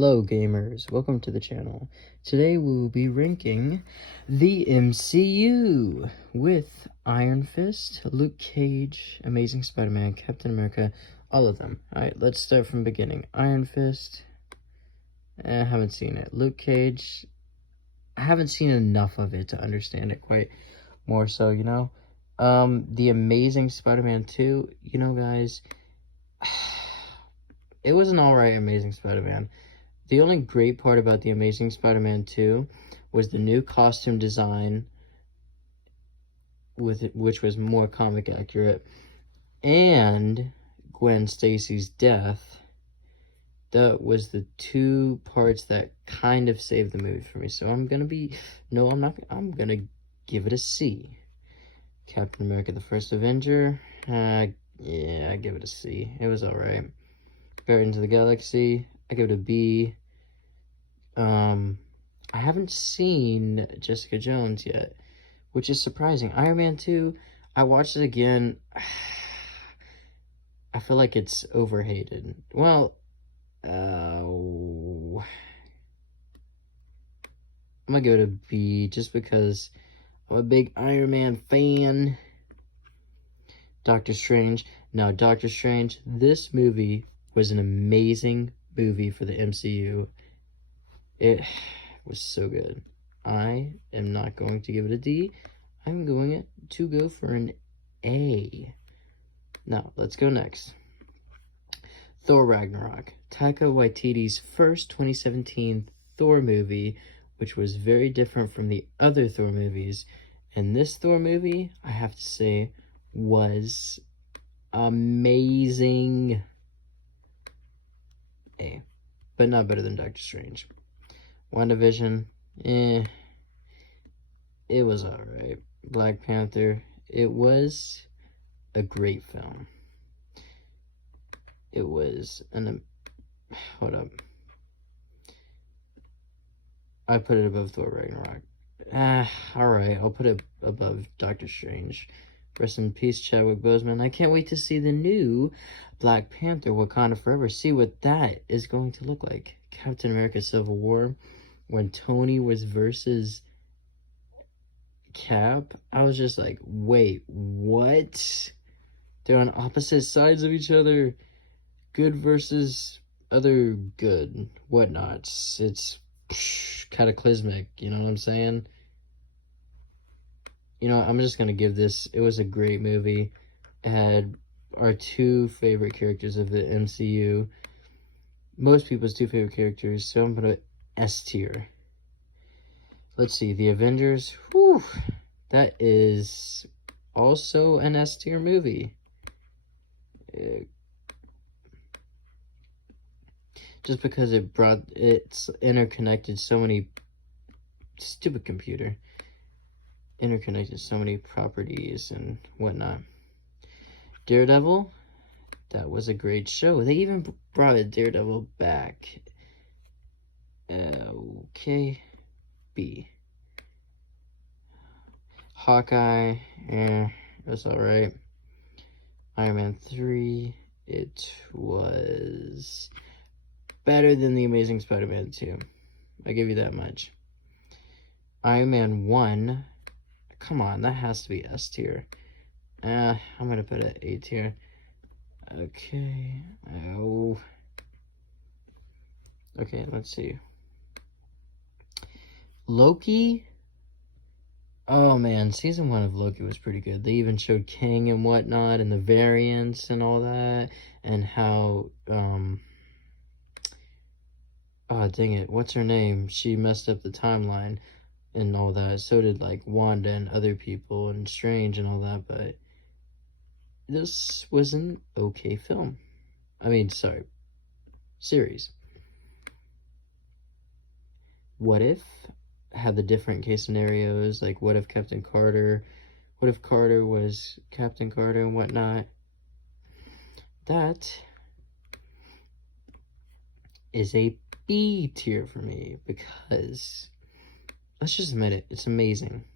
Hello gamers, welcome to the channel. Today we will be ranking the MCU with Iron Fist, Luke Cage, Amazing Spider-Man, Captain America, all of them. Alright, let's start from the beginning. Iron Fist, I haven't seen it. Luke Cage, I haven't seen enough of it to understand it quite more so, you know. The Amazing Spider-Man 2, you know guys, it was an alright Amazing Spider-Man. The only great part about The Amazing Spider-Man 2 was the new costume design, which was more comic accurate, and Gwen Stacy's death. That was the two parts that kind of saved the movie for me. So I'm gonna give it a C. Captain America: The First Avenger, yeah, I give it a C. It was alright. Guardians of the Galaxy, I give it a B. I haven't seen Jessica Jones yet, which is surprising. Iron Man 2, I watched it again. I feel like it's overhated. Well, I'm gonna give it a B just because I'm a big Iron Man fan. Doctor Strange. Now, Doctor Strange, this movie was an amazing movie for the MCU. It was so good. I am not going to give it a D. I'm going to go for an A. Now, let's go next. Thor Ragnarok. Taika Waititi's first 2017 Thor movie, which was very different from the other Thor movies. And this Thor movie, I have to say, was amazing. A. But not better than Doctor Strange. WandaVision, it was alright. Black Panther, it was a great film. It was hold up. I put it above Thor Ragnarok. Alright, I'll put it above Doctor Strange. Rest in peace, Chadwick Boseman. I can't wait to see the new Black Panther, Wakanda Forever. See what that is going to look like. Captain America: Civil War. When Tony was versus Cap, I was just like, wait, what? They're on opposite sides of each other. Good versus other good. Whatnot. It's cataclysmic, you know what I'm saying? You know, I'm just going to give this, it was a great movie. It had our two favorite characters of the MCU. Most people's two favorite characters, so I'm going to S tier. Let's see, The Avengers. Whew, that is also an S tier movie. Just because it's interconnected so many, stupid computer, interconnected so many properties and whatnot. Daredevil, that was a great show. They even brought Daredevil back. Okay, B. Hawkeye, it was alright. Iron Man 3, it was better than The Amazing Spider-Man 2. I give you that much. Iron Man 1, come on, that has to be S tier. I'm gonna put it A tier. Okay, okay, let's see. Loki, oh man, season 1 of Loki was pretty good. They even showed King and whatnot, and the variants and all that, and how, oh dang it, what's her name? She messed up the timeline and all that. So did, like, Wanda and other people, and Strange and all that, but this was an okay film. I mean, sorry, series. What If had the different case scenarios, like what if Captain Carter, what if Carter was Captain Carter and whatnot. That is a B tier for me because, let's just admit it, it's amazing.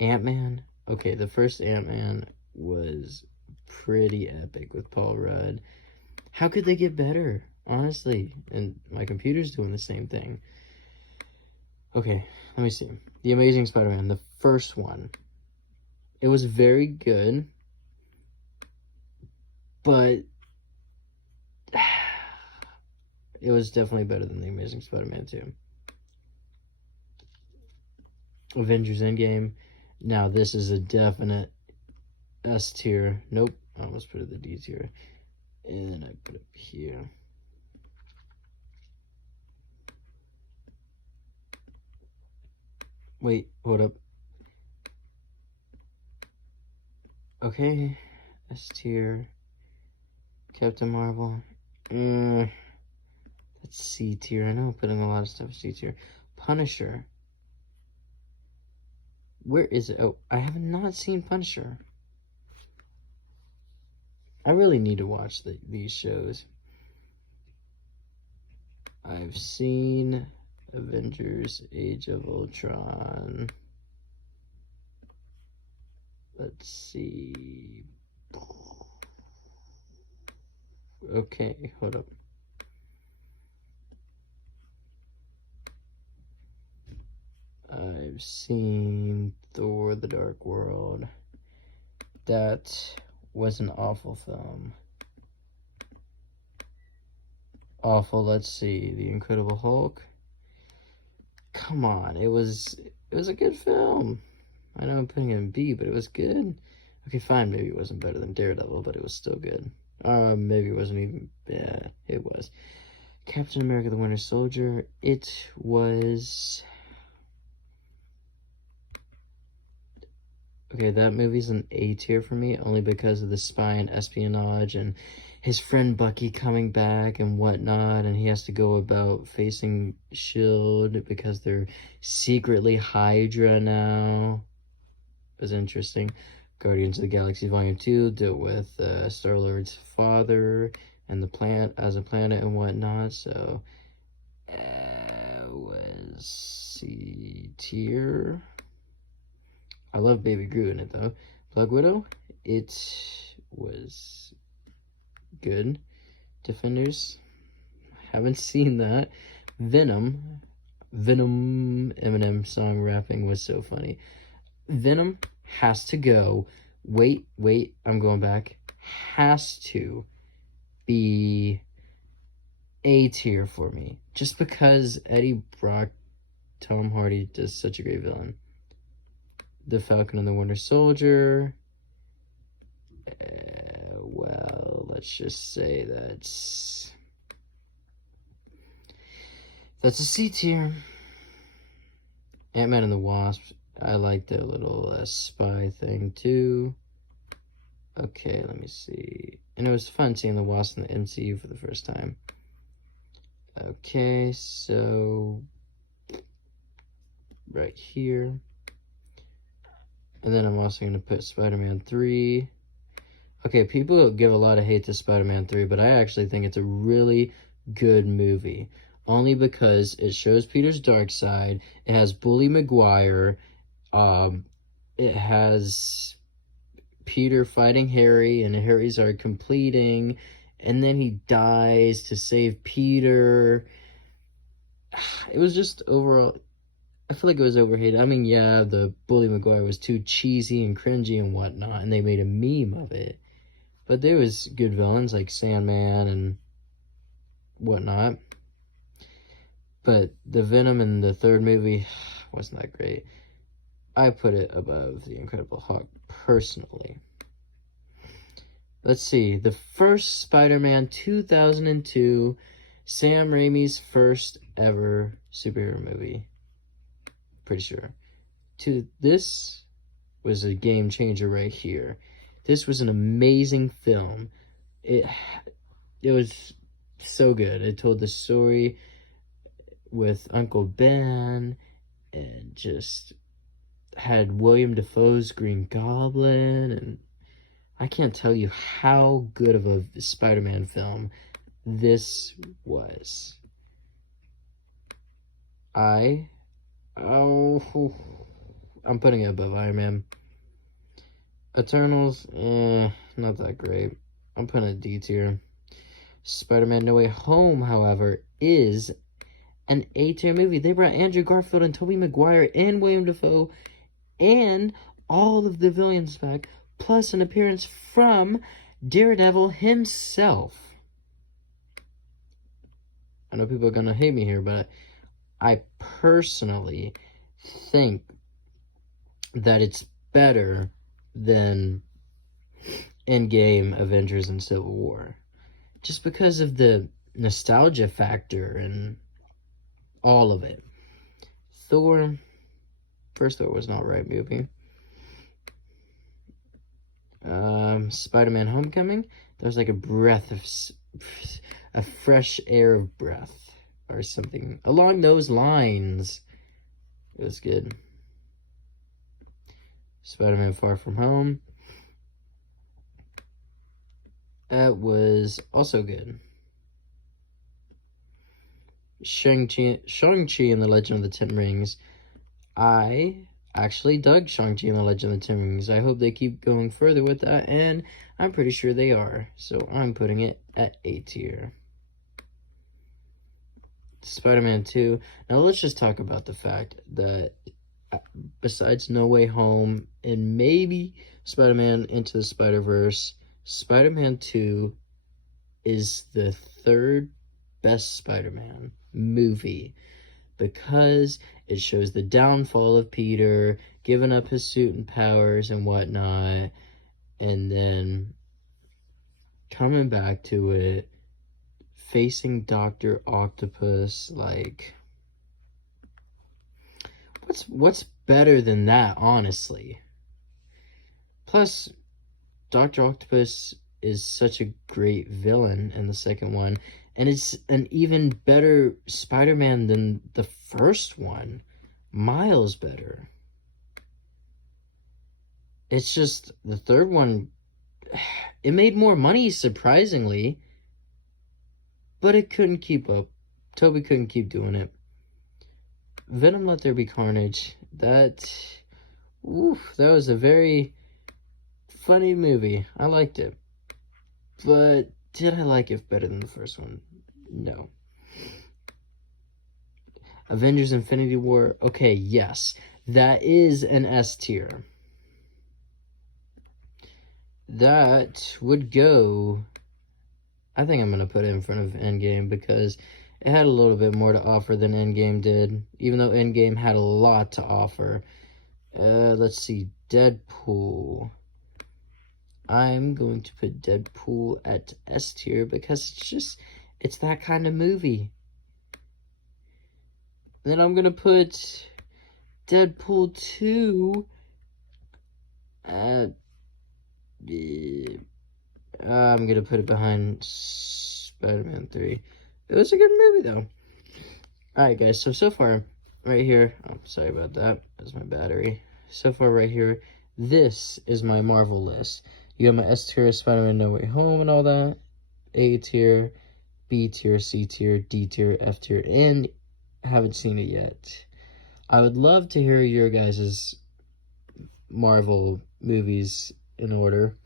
Ant-Man, okay, the first Ant-Man was pretty epic with Paul Rudd. How could they get better? honestly. And my computer's doing the same thing. Okay, let me see. The Amazing Spider-Man, the first one. It was very good, but it was definitely better than The Amazing Spider-Man 2. Avengers Endgame. Now, this is a definite S tier. Nope, I almost put it the D tier. And then I put it here. Wait, hold up. Okay, S tier. Captain Marvel. That's C tier. I know I'm putting a lot of stuff C tier. Punisher. Where is it? Oh, I have not seen Punisher. I really need to watch these shows. I've seen Avengers Age of Ultron. Let's see. Okay, hold up. I've seen Thor: The Dark World. That was an awful film. Awful. Let's see. The Incredible Hulk. Come on, it was a good film. I know I'm putting it in B, but it was good. Okay, fine. Maybe it wasn't better than Daredevil, but it was still good. Maybe it wasn't even bad. It was. Captain America: The Winter Soldier. It was. Okay, that movie's an A tier for me, only because of the spy and espionage and his friend Bucky coming back and whatnot, and he has to go about facing S.H.I.E.L.D. because they're secretly Hydra now. It was interesting. Guardians of the Galaxy Volume 2 dealt with Star-Lord's father and the plant as a planet and whatnot, so was C tier. I love Baby Groot in it, though. Black Widow, it was good. Defenders, haven't seen that. Venom, Eminem song rapping was so funny. Venom has to go. Wait, I'm going back. Has to be A tier for me. Just because Eddie Brock, Tom Hardy does such a great villain. The Falcon and the Winter Soldier. Well, let's just say that's a C tier. Ant-Man and the Wasp. I like their little spy thing too. Okay, let me see. And it was fun seeing the Wasp in the MCU for the first time. Okay, so right here. And then I'm also going to put Spider-Man 3. Okay, people give a lot of hate to Spider-Man 3, but I actually think it's a really good movie. Only because it shows Peter's dark side. It has Bully Maguire. It has Peter fighting Harry, and Harry's are completing. And then he dies to save Peter. It was just overall... I feel like it was overhated. I mean, yeah, the Bully Maguire was too cheesy and cringy and whatnot, and they made a meme of it. But there was good villains like Sandman and whatnot. But the Venom in the third movie wasn't that great. I put it above The Incredible Hulk, personally. Let's see. The first Spider-Man 2002, Sam Raimi's first ever superhero movie. Pretty sure. This was a game changer right here. This was an amazing film. It was so good. It told the story with Uncle Ben and just had William Dafoe's Green Goblin, and I can't tell you how good of a Spider-Man film this was. I'm putting it above Iron Man. Eternals, not that great. I'm putting it D tier. Spider-Man No Way Home, however, is an A-tier movie. They brought Andrew Garfield and Tobey Maguire and William Dafoe and all of the villains back, plus an appearance from Daredevil himself. I know people are gonna hate me here, but I personally think that it's better than Endgame, Avengers, and Civil War. Just because of the nostalgia factor and all of it. Thor, first Thor was not right movie. Spider-Man Homecoming, that was like a breath of, a fresh air of breath, or something along those lines. It was good. Spider-Man Far From Home, that was also good. Shang-Chi and the Legend of the Ten Rings, I actually dug Shang-Chi and the Legend of the Ten Rings. I hope they keep going further with that, and I'm pretty sure they are. So I'm putting it at A tier. Spider-Man 2. Now let's just talk about the fact that besides No Way Home and maybe Spider-Man Into the Spider-Verse, Spider-Man 2 is the third best Spider-Man movie, because it shows the downfall of Peter, giving up his suit and powers and whatnot, and then coming back to it, facing Dr. Octopus. Like, what's better than that, honestly? Plus, Dr. Octopus is such a great villain in the second one, and it's an even better Spider-Man than the first one. Miles better. It's just, the third one, it made more money, surprisingly, but it couldn't keep up. Tobey couldn't keep doing it. Venom Let There Be Carnage, that was a very funny movie. I liked it. But did I like it better than the first one? No. Avengers Infinity War, okay, yes. That is an S tier. That would go, I think I'm going to put it in front of Endgame, because it had a little bit more to offer than Endgame did, even though Endgame had a lot to offer. Let's see, Deadpool. I'm going to put Deadpool at S tier, because it's that kind of movie. Then I'm going to put Deadpool 2 at, I'm going to put it behind Spider-Man 3. It was a good movie, though. Alright, guys, so far, right here, oh, sorry about that, that's my battery. So far, right here, this is my Marvel list. You got my S tier, Spider-Man No Way Home and all that, A tier, B tier, C tier, D tier, F tier, and haven't seen it yet. I would love to hear your guys' Marvel movies in order.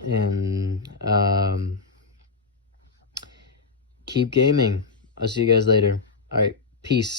And keep gaming. I'll see you guys later. Alright, peace.